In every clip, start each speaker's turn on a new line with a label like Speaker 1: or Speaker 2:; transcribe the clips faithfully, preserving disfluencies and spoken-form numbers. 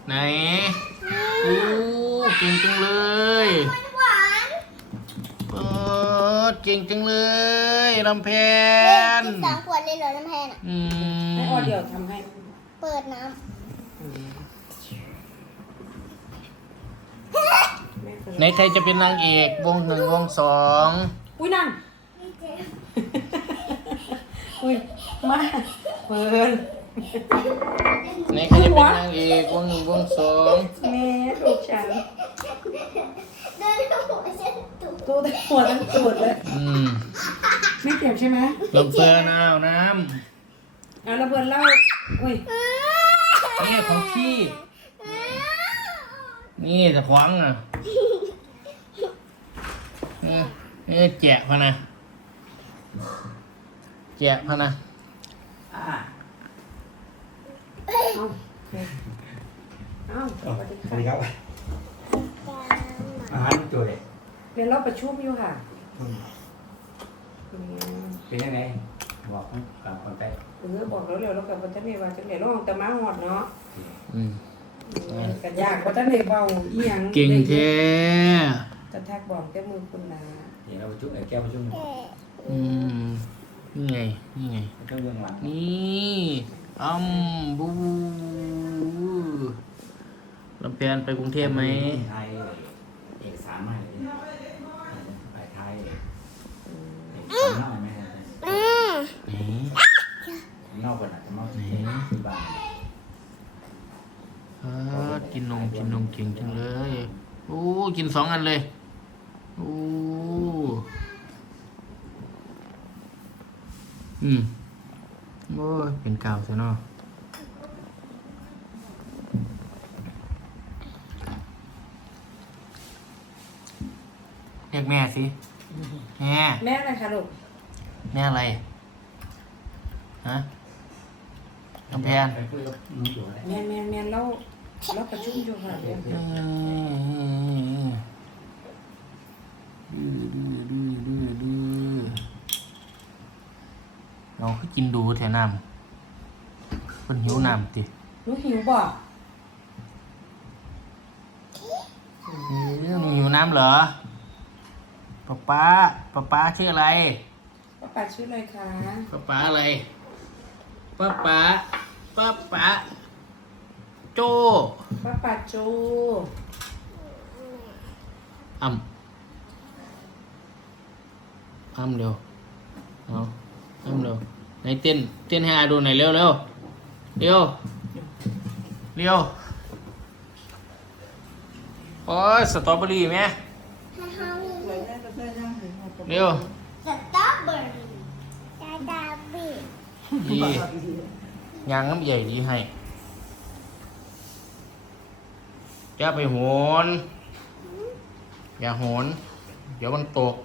Speaker 1: ไหนโอ้เก่งจังเลย
Speaker 2: หวาน
Speaker 1: เออเก่งจังเลยลำแพน
Speaker 2: กินสองขวดเลยเหรอน้ำแพนอ่ะ
Speaker 1: อืม
Speaker 3: ให้ออเดียวทำให้
Speaker 2: เปิดน้
Speaker 1: ไหนใครจะเป็นนางเอกวงหนึ่งวงสอง
Speaker 3: อุ้ยนั่น
Speaker 2: ำ
Speaker 3: อุ้ยมาเปิด
Speaker 1: ไหนใครจะเป็นนางเอกวงหนึ่งวงสอง
Speaker 3: แม่ลูกฉัน
Speaker 2: เดินหัวฉันตุก
Speaker 3: ตัวทั้งหัวทั้งตูดเลย
Speaker 1: อืม
Speaker 3: ไม่เจ็บใช่ไหม
Speaker 1: ลำเพลินอ้าวน้
Speaker 3: เอาระเบิดเล่าอุ้ย
Speaker 1: ำนี่ของพี่นี่จะขวางอ่ะนี่นี่แจกพะนะแจกพะนะ
Speaker 3: อ่าเอาเอา
Speaker 4: สวัสดีครับอาหารจุดเลย
Speaker 3: เรียนรอบประชุมอยู่ค่ะ
Speaker 4: เป็นยังไงบอกก่อนคนไป
Speaker 3: เออบอกแล้วเร็วแล้วกับวัฒนเนว่าจะเหลือร้องแต่มาหอดเนาะ
Speaker 1: อืม
Speaker 3: กันยากวัฒนเนเบาเอียง
Speaker 1: เก่งแท้
Speaker 3: จะทักบอกแต่มือคุณนะ
Speaker 4: เดี๋ยวเราประชุมไอ้แก้วประชุม
Speaker 1: อืมนี่ไงนี่ไง
Speaker 4: ประชุมเรื่องหลัง
Speaker 1: นี่อ้ำบูลำเพลินไปกรุงเทพไหม
Speaker 4: ไทยเอกสารใหม่ไปไทยเอกสารใหม่ไหม
Speaker 1: ไหน
Speaker 4: นอกกันอาจจะนอกที่บ้าน
Speaker 1: เออกินนมกินนมเก่งจังเลยโอ้กินสองอันเลยโอ้อืมโอ้ยเป็นกาวซะเนาะเรียกแม่สิแม่
Speaker 3: แม่อะไรคะลูก
Speaker 1: แม่อะไรฮะลำแพน
Speaker 4: ไปคุยกับลุงอยู่แล้ว
Speaker 3: แม่แม่แม่เราเราประชุมอยู่ค่ะ
Speaker 1: ดื้อดื้อดื้อดื้อดื้อดื้อเราคือกินดูแถวน้ำคนหิวน้ำติ
Speaker 3: หนูหิวบ่
Speaker 1: เรื่องหิวน้ำเหรอป๊าป๊าป๊าป๊าชื่ออะไร
Speaker 3: ป้าปัดชื่ออะไรคะ
Speaker 1: ป๊าป๊าอะไรป๊าป๊าป๊าป๊าโจ
Speaker 3: ป้าปัดโจ
Speaker 1: อ่ำอ่ำเร็วเอาอ่ำเร็วไหนเต้นเต้นให้อาดูหน่อยเร็วเร็วเร็วเร็วโอ้ยสตรอเบอรี่ไหมเร็ว
Speaker 2: สตรอเบอรี่สตรอเบอรี่
Speaker 1: ดียางน้ำใหญ่ดีให้อย่าไปโหนอย่าโหนเดี๋ยวมันตก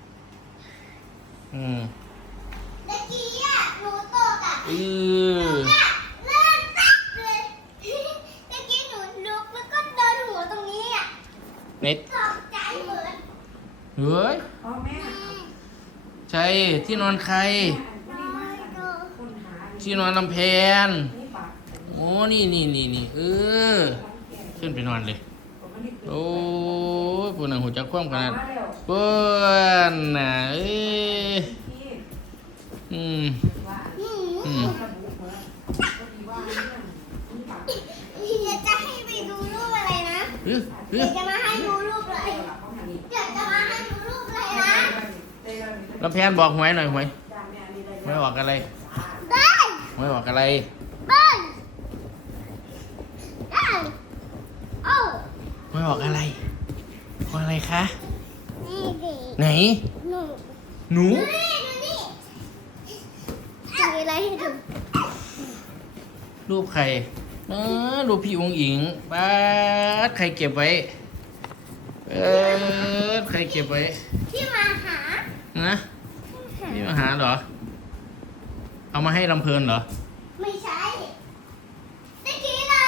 Speaker 1: อืม
Speaker 2: ตะกี้อ่ะหนูตกอ่ะ
Speaker 1: อือ
Speaker 2: เลื่อนตักเลยตะกี้หนูลุกแล้วก็โดนหัวตรงนี้อ่ะ
Speaker 1: เน็ต
Speaker 2: ตกใจเหมือน
Speaker 1: เฮ้ย
Speaker 3: อ๋อแม่
Speaker 1: ใช่ที่นอนใคร
Speaker 3: คนหา
Speaker 1: ที่นอนลำแพน
Speaker 3: นี่ปาก
Speaker 1: โอ้นี่นี่นี่นี่เออขึ้นไปนอนเลย
Speaker 3: ผมไม่ได้เปิด
Speaker 1: โอ้ยปวดหนังหัวจักคว่ำขนาด
Speaker 3: มาแล้ว
Speaker 1: ปวดน่ะเอ้ย
Speaker 3: พี่
Speaker 1: อืม
Speaker 3: ว่า
Speaker 2: หืม
Speaker 1: อืม
Speaker 3: ระบุเหมือนก็ดีว่าเรื่องนี่ปาก
Speaker 2: เดี๋ยวจะให้ไปดูรูปอะไรนะ
Speaker 1: เฮ้ยเฮ้
Speaker 2: เดี๋
Speaker 1: ย
Speaker 2: ยวจะมาให้ดูรูปอะไร
Speaker 3: เขาหานี่
Speaker 2: เดี๋ยวจะมาให้ดูรูปอะไรนะ
Speaker 1: ลำแพนบอกหวยหน่อยหวย
Speaker 3: จ้าแม่นี่เลย
Speaker 1: หวยบอกอะไร
Speaker 2: เบิ้ล
Speaker 1: หวยบอกอะไร
Speaker 2: เบิ้ลเอ้าโอ้
Speaker 1: หวยบอกอะไรบอกอะไรคะ
Speaker 2: นี่ดิ
Speaker 1: ไหน
Speaker 2: หนู
Speaker 1: หนู
Speaker 2: ดูนี่ดูนี่จะมีอะไรให้ดู
Speaker 1: รูปใครเออรูปพี่องอิงบ้าดใครเก็บไว้เออใครเก็บไว้
Speaker 2: ที่มาหา
Speaker 1: นะนี่มาหาเหรอ เอามาให้ลำเพลินเหรอ
Speaker 2: ไม่ใช่ตะกี้เลย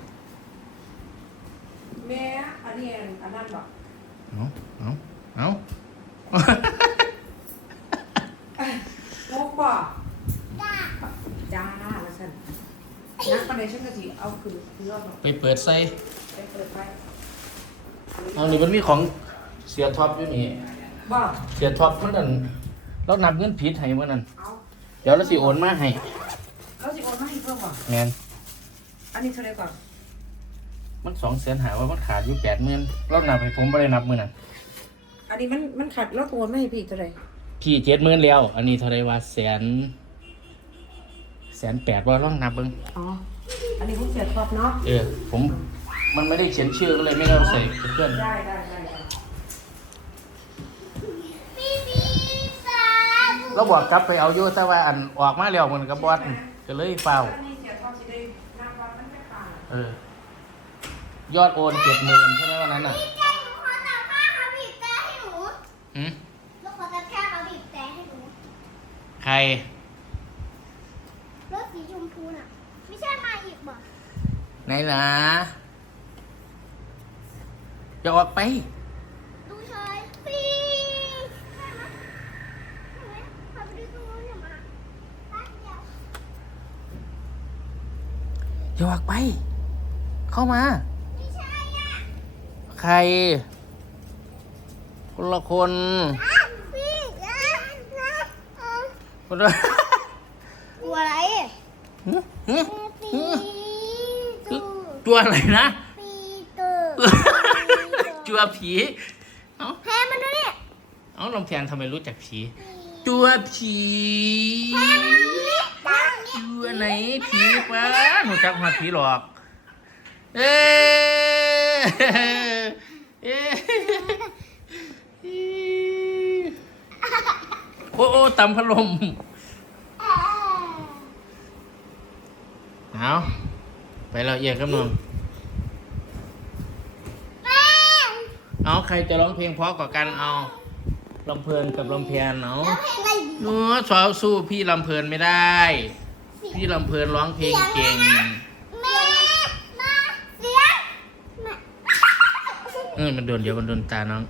Speaker 3: แม่อันนี้อันนั้นบอก
Speaker 1: เอาเอาเอา
Speaker 3: โอ้บอก
Speaker 2: จ้า
Speaker 3: จ้าแล้วฉันนักประเดี๋ยวฉันก็สิเอาคือคือเอา
Speaker 1: ไปเปิดปิดใส่
Speaker 3: ไปเปิดไฟ
Speaker 1: เอานี่มันมีของเสียท็อปอยู่นี่
Speaker 3: บ่
Speaker 1: เสียท็อปมันนั่นเรานับเงินผิดให้เมื่อนั้น
Speaker 3: เอา
Speaker 1: เดี๋ยวเราสิโอนมาให้
Speaker 3: เราสิโอนมาให้เพิ่มบ่
Speaker 1: แมน
Speaker 3: อันนี้เท่าไหร่ก่อน
Speaker 1: มันสองแสนหาว่ามันขาดอยู่แปดหมื่นเรานับให้ผมไม่ได้นับมื่อนั้น
Speaker 3: อันนี้มันมันขัดแล้วโอนไม่ให้พี่เท่าไหร่
Speaker 1: พี่เจ็ดหมื่นแล้ว อันนี้เท่าไรว่าแสนแสนแปดว่าลองนับเบิ้ง
Speaker 3: อ๋ออันนี้ผมเสียท็อปเนาะ
Speaker 1: เออผมมันไม่ได้เขียนชื่อก็เลยไม่ได้เอาใส่เพื่อน
Speaker 3: ได้ได้ได้ได้
Speaker 2: พี่พี่สาว
Speaker 1: เราบอกกลับไปเอาอยู่แต่ว่าอันออกมาแล้วมันกับบอสก็เลยเฝ้า
Speaker 3: อันนี้เสียท็อปสิได้นับวันมันจะขาด
Speaker 1: เออยอดโอนเจ็ดหมื่นใช่ไหมวันนั้นอ่ะ
Speaker 2: พี่ใจหนูขอตัดผ้าเขาบีบแต่ให้หนู
Speaker 1: หืม
Speaker 2: ลูกขอตัดผ้าเขาบีบแต่ให้หนู
Speaker 1: ใคร
Speaker 2: รถสีชมพูน่ะ ไม่ใช่มาอีกบ่
Speaker 1: ไหนล่ะจะออกไป
Speaker 2: ดูเฉยพี่ใช่ไหมใช่ไหมขอไปดูตรงนู้นหน่อยมาแป๊บเดียว
Speaker 1: อย่าออกไป เข้ามา
Speaker 2: ไม่ใช่อ่ะ
Speaker 1: ใคร คนละคน
Speaker 2: อ้าวพี่อ่ะอ่ะอ่ะ
Speaker 1: คนละ
Speaker 2: ตัวอะไร
Speaker 1: หึหึ
Speaker 2: ปี
Speaker 1: หึ
Speaker 2: ตู
Speaker 1: ตัวอะไรนะ
Speaker 2: ปีตู
Speaker 1: จัวผี เอ้า
Speaker 2: แพ้มันดูนี่
Speaker 1: เอ้าลำแพนทำไมรู้จักผี จัวผี
Speaker 2: แพ้มันดูนี่ตั้งนี่
Speaker 1: จัวไหนผีปะหนูจักมาผีหรอก เอ๊ะเอ๊ะโอ้โอ้ตำพัดลม เอาไปเราเอียกกับน้อง
Speaker 2: แม่
Speaker 1: เอาใครจะร้องเพลงเพราะกว่ากันเอาลำเพลินกับลำเพียนเอา
Speaker 2: แล้วเพลงอะไรดี
Speaker 1: หนูสาวสู้พี่ลำเพลินไม่ได้ พี่ลำเพลินร้องเพลงเก่ง
Speaker 2: แม่มาเสียงแม่
Speaker 1: เออมันโดนเดี๋ยวมันโดนตาน้อง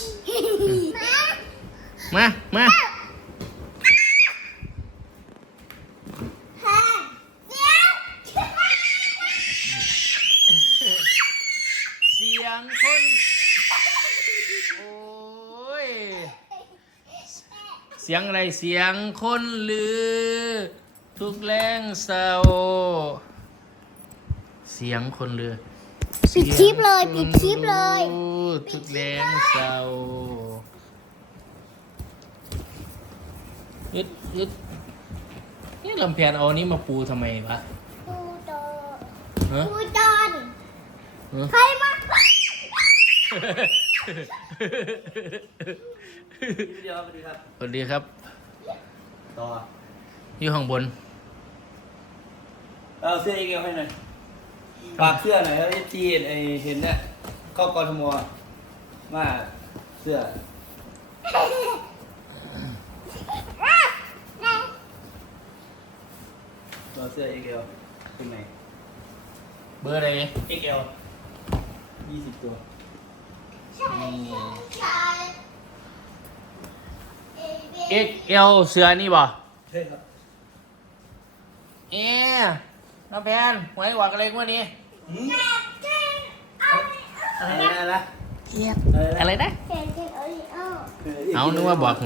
Speaker 2: แม่
Speaker 1: มา มา
Speaker 2: แพ้เสียง
Speaker 1: เสียงคน โอ้ย เสียงอะไรเสียงคนลือ ทุกแรงเศร้า เสียงคนลือ
Speaker 2: ปิดคลิปเลยปิดคลิปเลย
Speaker 1: ทุกแรงเศร้ายึดยึดนี่ลำแพนเอาอันนี้มาปูทำไมวะ
Speaker 2: ปูโต
Speaker 1: ฮะ
Speaker 2: ปูจอน
Speaker 1: ฮะ
Speaker 2: ใครมา
Speaker 4: เดียวสวัสดีครับ
Speaker 1: สวัสดีครับ
Speaker 4: ต่อ
Speaker 1: อยู่ข้างบน
Speaker 5: เอาเสื้อเอเกลให้หน่อยฝากเสื้อหน่อยครับที่ไอเห็นเนี่ยเข้ากทมมาเสื้อตัวเสื้อเอเกลเป็นไง
Speaker 1: เบอร์อะไร
Speaker 5: เอเกลยี่สิบตัว
Speaker 2: ใช่ใช่เอเบ
Speaker 1: เอ็กเอลเสือนี่บ่
Speaker 5: ใช่ครับ
Speaker 1: เอ๊ะน้ำแพนหวยหวักอะไรกว่านี้
Speaker 5: หืม
Speaker 1: อะไร
Speaker 5: อะไร
Speaker 1: นะ
Speaker 5: นะ
Speaker 2: เกียบ
Speaker 5: อะไรนะ
Speaker 1: อะไรนะ
Speaker 2: เก่งเก่งเอ้ยเอ้า
Speaker 1: เอานึกว่าบอก